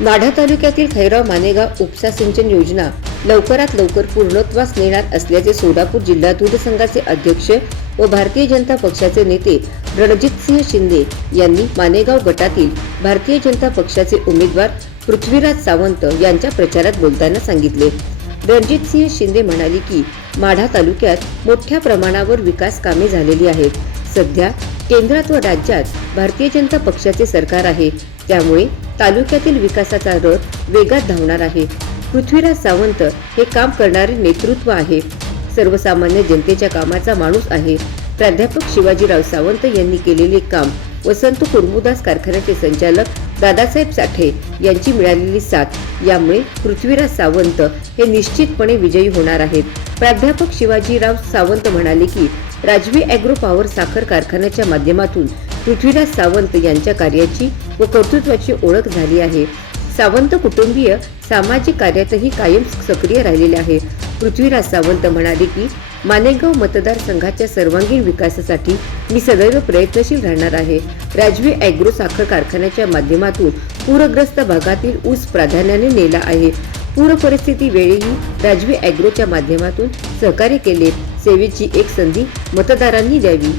माढा तालुक्यातील खैराव मानेगाव उपसा सिंचन योजना लवकरात लवकर पूर्णत्वास नेणार असल्याचे सोलापूर जिल्हा दूध संघाचे अध्यक्ष व भारतीय जनता पक्षाचे नेते रणजितसिंह शिंदे यांनी मानेगाव गटातील भारतीय जनता पक्षाचे उमेदवार पृथ्वीराज सावंत यांच्या प्रचारात बोलताना सांगितले। रणजितसिंह शिंदे म्हणाले की माढा तालुक्यात मोठ्या प्रमाणावर विकास कामे झालेली आहेत। सध्या केंद्रात व राज्यात भारतीय जनता पक्षाचे सरकार आहे, त्यामुळे तालुक्यातील विकासाचा रथ वेगात धावणार आहे। पृथ्वीराज सावंत हे काम करणारे नेतृत्व आहे, सर्वसामान्य जनतेच्या कामाचा माणूस आहे। प्राध्यापक शिवाजीराव सावंत यांनी केलेले काम वसंत कुर्मुदास कारखान्याचे संचालक दादासाहेब साठे यांची मिळालेली साथ यामुळे पृथ्वीराज सावंत हे निश्चितपणे विजयी होणार आहेत। प्राध्यापक शिवाजीराव सावंत म्हणाले की राजवी ॲग्रो पॉवर साखर कारखान्याच्या माध्यमातून पृथ्वीराज सावंत यांच्या कार्याची व कर्तृत्वाची ओळख झाली आहे। सावंत कुटुंबीय सामाजिक कार्यातही कायम सक्रिय राहिलेले आहे। पृथ्वीराज सावंत म्हणाले की मानेगाव मतदारसंघाच्या सर्वांगीण विकासासाठी मी सदैव प्रयत्नशील राहणार आहे। राजवी ॲग्रो साखर कारखान्याच्या माध्यमातून पूरग्रस्त भागातील ऊस प्राधान्याने नेला आहे। पूर परिस्थिती वेळीही राजवी ॲग्रोच्या माध्यमातून सहकार्य केले। सेवेची एक संधी मतदारांनी द्यावी।